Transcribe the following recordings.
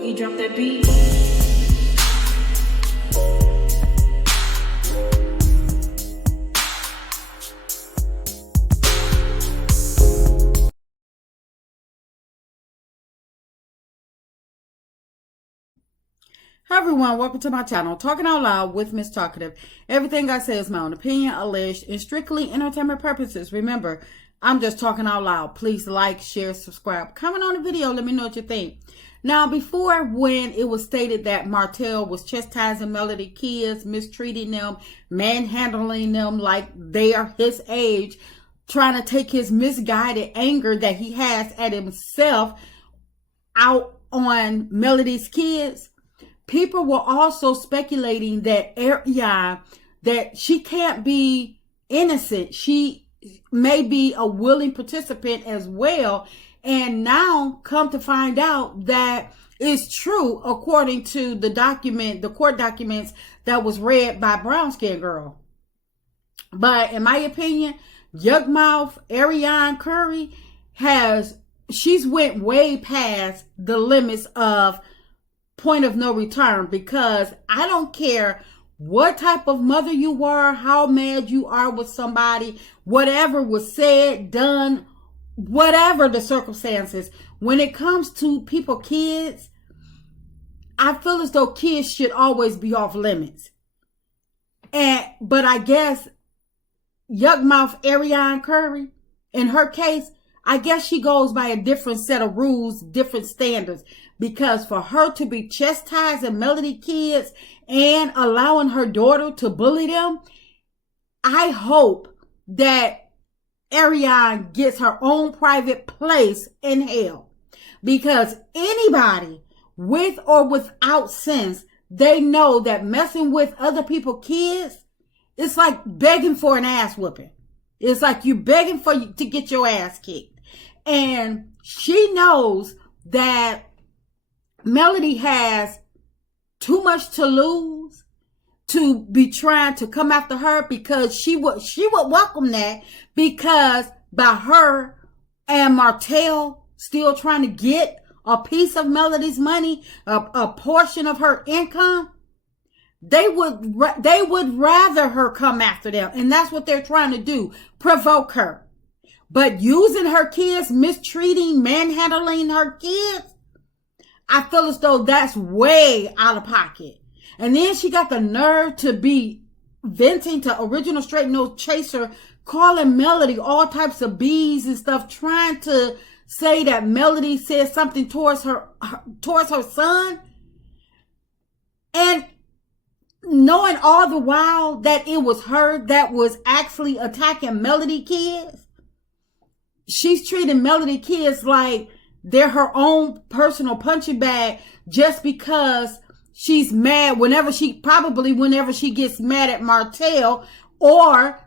Boogie, drop that beat. Hi everyone, welcome to my channel, Talking Out Loud with Miss Talkative. Everything I say is my own opinion, alleged, and strictly entertainment purposes. Remember, I'm just talking out loud. Please like, share, subscribe, comment on the video, let me know what you think. Now, before, when it was stated that Martel was chastising Melody kids, mistreating them, manhandling them like they are his age, trying to take his misguided anger that he has at himself out on Melody's kids, people were also speculating that Arion, that she can't be innocent. She may be a willing participant as well. And now come to find out that it's true according to the document, the court documents that was read by Brown Skin Girl. But in my opinion, Yuckmouth Arion Curry she's went way past the limits of point of no return, because I don't care what type of mother you are, how mad you are with somebody, whatever was said, done, whatever the circumstances. When it comes to kids, I feel as though kids should always be off limits. But I guess Yuckmouth Arion Curry, in her case, I guess she goes by a different set of rules, different standards, because for her to be chastising Melody kids and allowing her daughter to bully them, I hope that Arion gets her own private place in hell, because anybody with or without sense, they know that messing with other people's kids, it's like begging for an ass whooping. It's like you begging to get your ass kicked. And she knows that Melody has too much to lose to be trying to come after her, because she would welcome that, because by her and Martel still trying to get a piece of Melody's money, a portion of her income, they would rather her come after them. And that's what they're trying to do, provoke her. But using her kids, mistreating, manhandling her kids, I feel as though that's way out of pocket. And then she got the nerve to be venting to Original Straight No Chaser, calling Melody all types of B's and stuff, trying to say that Melody said something towards her son. And knowing all the while that it was her that was actually attacking Melody kids. She's treating Melody kids like they're her own personal punching bag, just because she's mad whenever she gets mad at Martel, or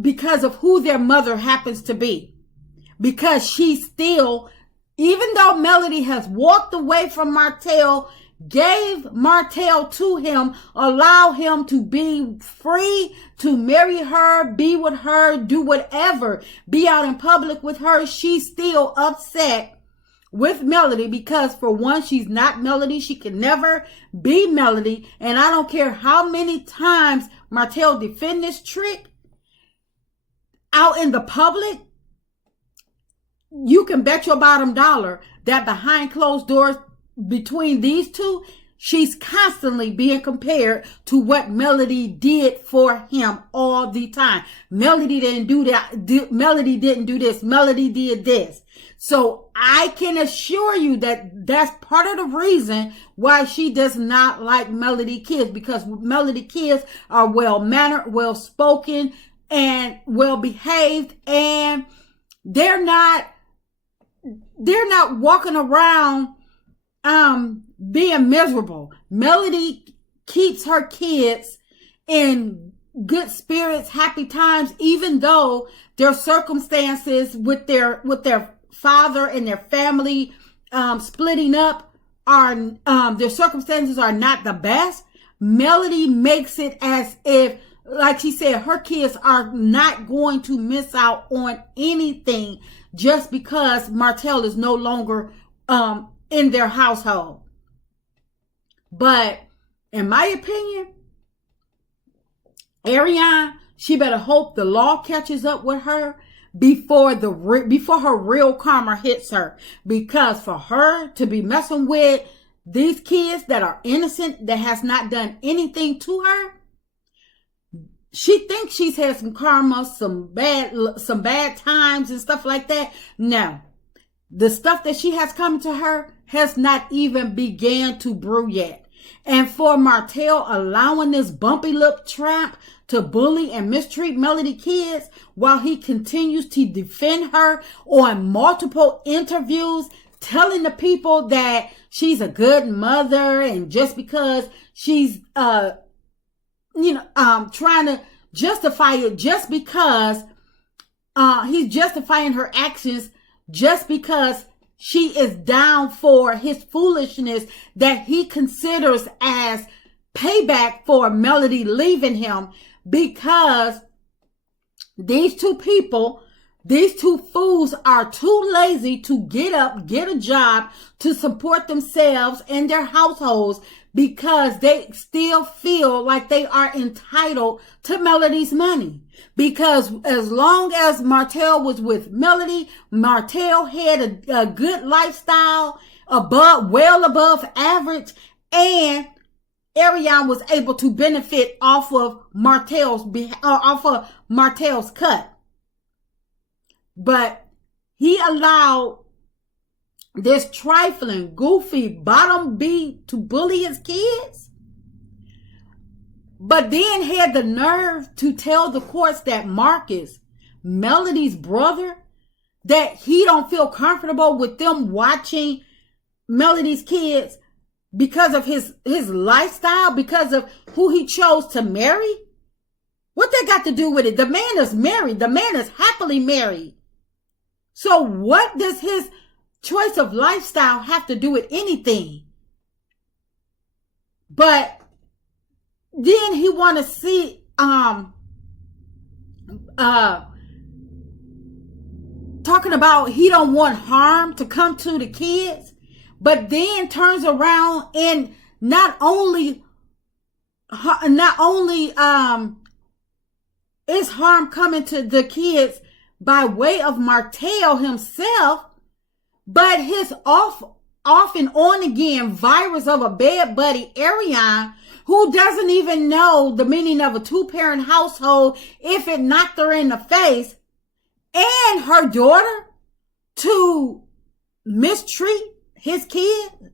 because of who their mother happens to be. Because she still, even though Melody has walked away from Martel, gave Martel to him, allow him to be free to marry her, be with her, do whatever, be out in public with her, she's still upset with Melody, because for one, she's not Melody. She can never be Melody. And I don't care how many times Martel defend this trick out in the public, you can bet your bottom dollar that behind closed doors between these two, she's constantly being compared to what Melody did for him all the time. Melody didn't do that. Melody didn't do this. Melody did this. So I can assure you that that's part of the reason why she does not like Melody kids, because Melody kids are well-mannered, well-spoken, and well-behaved, and they're not walking around being miserable. Melody keeps her kids in good spirits, happy times, even though their circumstances with their father and their family splitting up their circumstances are not the best. Melody makes it as if like she said, her kids are not going to miss out on anything just because Martel is no longer in their household. But in my opinion, Arion, she better hope the law catches up with her before her real karma hits her. Because for her to be messing with these kids that are innocent, that has not done anything to her, she thinks she's had some karma, some bad times and stuff like that. No, the stuff that she has come to her has not even began to brew yet. And for Martel allowing this bumpy lip tramp to bully and mistreat Melody kids while he continues to defend her on multiple interviews, telling the people that she's a good mother, and just because she's trying to justify it, just because he's justifying her actions just because she is down for his foolishness that he considers as payback for Melody leaving him, because these two fools are too lazy to get up, get a job to support themselves and their households, because they still feel like they are entitled to Melody's money. Because as long as Martel was with Melody, Martel had a good lifestyle, well above average, and Arion was able to benefit off of Martel's cut. But he allowed this trifling, goofy bottom B to bully his kids, but then had the nerve to tell the courts that Marcus, Melody's brother, that he don't feel comfortable with them watching Melody's kids because of his lifestyle, because of who he chose to marry. What that got to do with it? The man is married. The man is happily married. So what does his choice of lifestyle have to do with anything? But then he want to see talking about he don't want harm to come to the kids, but then turns around and not only is harm coming to the kids by way of Martel himself, but his off and on again virus of a bed buddy, Arion, who doesn't even know the meaning of a two-parent household if it knocked her in the face, and her daughter to mistreat his kids.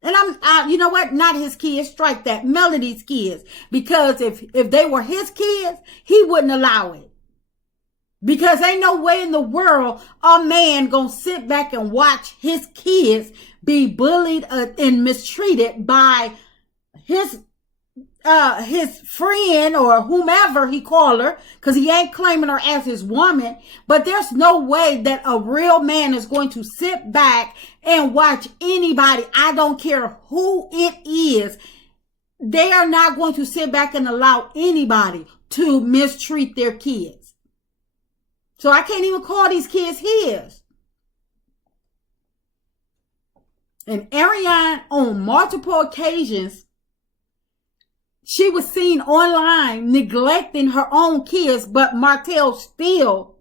And you know what? Not his kids. Strike that. Melody's kids. Because if they were his kids, he wouldn't allow it. Because ain't no way in the world a man gonna sit back and watch his kids be bullied and mistreated by his friend or whomever he call her, because he ain't claiming her as his woman. But there's no way that a real man is going to sit back and watch anybody, I don't care who it is, they are not going to sit back and allow anybody to mistreat their kids. So I can't even call these kids his. And Arion, on multiple occasions, she was seen online neglecting her own kids, but Martel still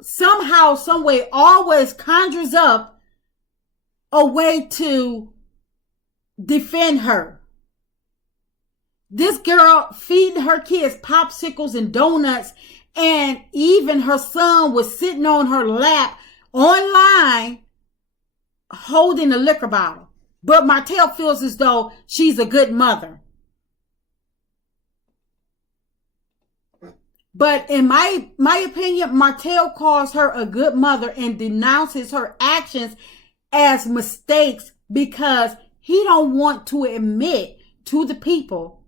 somehow, some way, always conjures up a way to defend her. This girl feeding her kids popsicles and donuts, and even her son was sitting on her lap online holding a liquor bottle. But Martel feels as though she's a good mother. But in my opinion, Martel calls her a good mother and denounces her actions as mistakes because he don't want to admit to the people,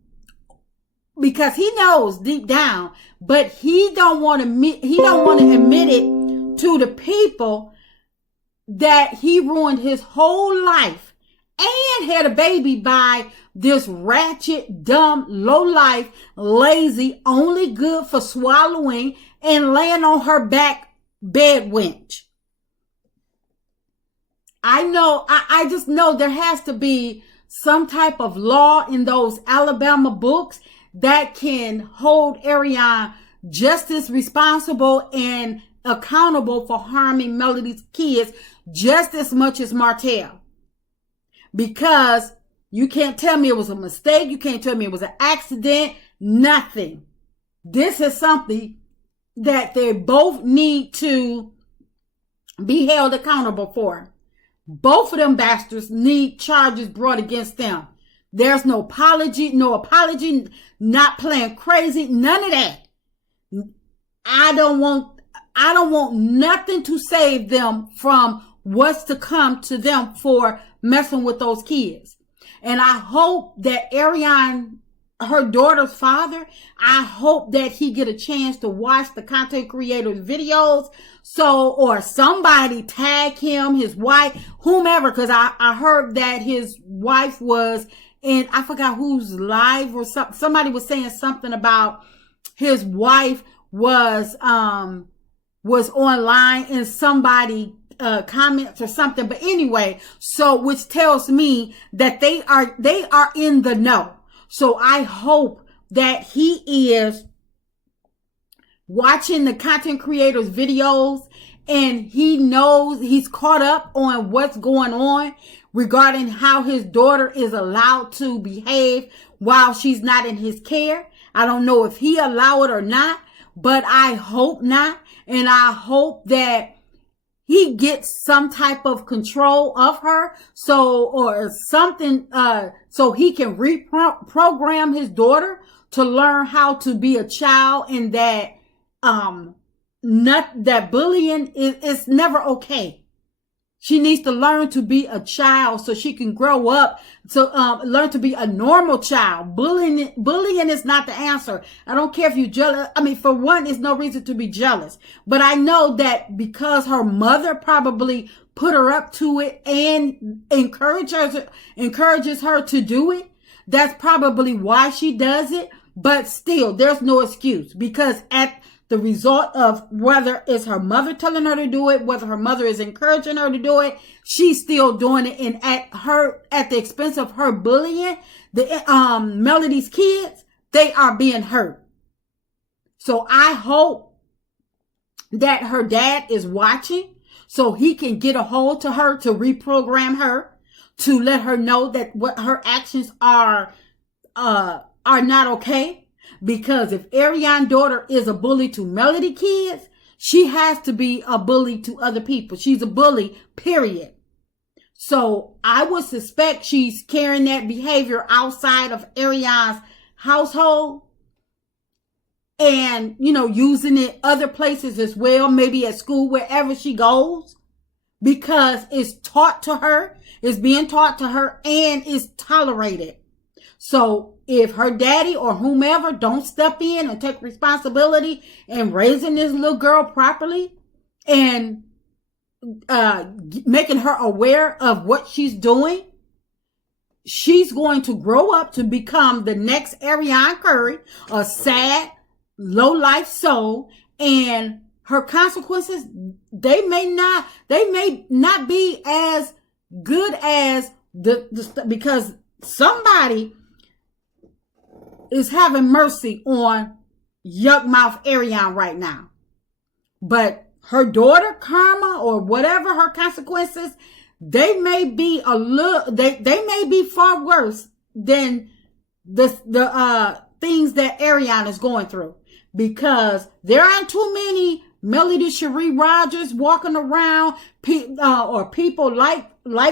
because he knows deep down, but he don't want to admit it to the people that he ruined his whole life and had a baby by this ratchet, dumb, low-life, lazy, only good for swallowing and laying on her back bed wench. I just know there has to be some type of law in those Alabama books that can hold Arion just as responsible and accountable for harming Melody's kids just as much as Martel. Because you can't tell me it was a mistake. You can't tell me it was an accident. Nothing. This is something that they both need to be held accountable for. Both of them bastards need charges brought against them. There's no apology, not playing crazy, none of that. I don't want nothing to save them from what's to come to them for messing with those kids. And I hope that Arion, her daughter's father, I hope that he get a chance to watch the content creator's videos. Or somebody tag him, his wife, whomever, because I heard that his wife was in, I forgot whose live or something. Somebody was saying something about his wife was online and somebody comments or something. But anyway, which tells me that they are in the know. So I hope that he is watching the content creators' videos and he knows he's caught up on what's going on regarding how his daughter is allowed to behave while she's not in his care. I don't know if he allowed it or not, but I hope not. And I hope that he gets some type of control of her or something, so he can reprogram his daughter to learn how to be a child, and that that bullying is never okay. She needs to learn to be a child so she can grow up to learn to be a normal child. Bullying is not the answer. I don't care if you're jealous. I mean, for one, there's no reason to be jealous. But I know that because her mother probably put her up to it and encourages her to do it, that's probably why she does it. But still, there's no excuse, because at the result of whether it's her mother telling her to do it, whether her mother is encouraging her to do it, she's still doing it. And at the expense of her bullying Melody's kids, they are being hurt. So I hope that her dad is watching so he can get a hold to her to reprogram her, to let her know that what her actions are not okay. Because if Arion's daughter is a bully to Melody kids, she has to be a bully to other people. She's a bully, period. So I would suspect she's carrying that behavior outside of Arion's household and, using it other places as well, maybe at school, wherever she goes, because it's taught to her, it's being taught to her, and is tolerated. So if her daddy or whomever don't step in and take responsibility in raising this little girl properly and making her aware of what she's doing, she's going to grow up to become the next Arion Curry, a sad, low-life soul, and her consequences, they may not be as good as because somebody is having mercy on yuck mouth Arion right now. But her daughter, Karma, or whatever her consequences, they may be they may be far worse than the things that Arion is going through, because there aren't too many Melody Cherie Rogers walking around, or people like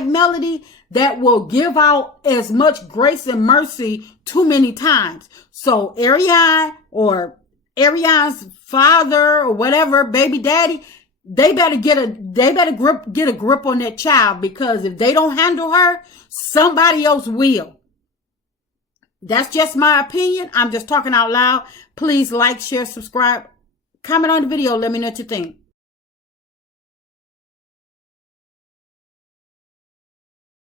Melody that will give out as much grace and mercy too many times. So Arion or Arion's father or whatever, baby daddy, they better get a grip on that child, because if they don't handle her, somebody else will. That's just my opinion. I'm just talking out loud. Please like, share, subscribe, comment on the video. Let me know what you think.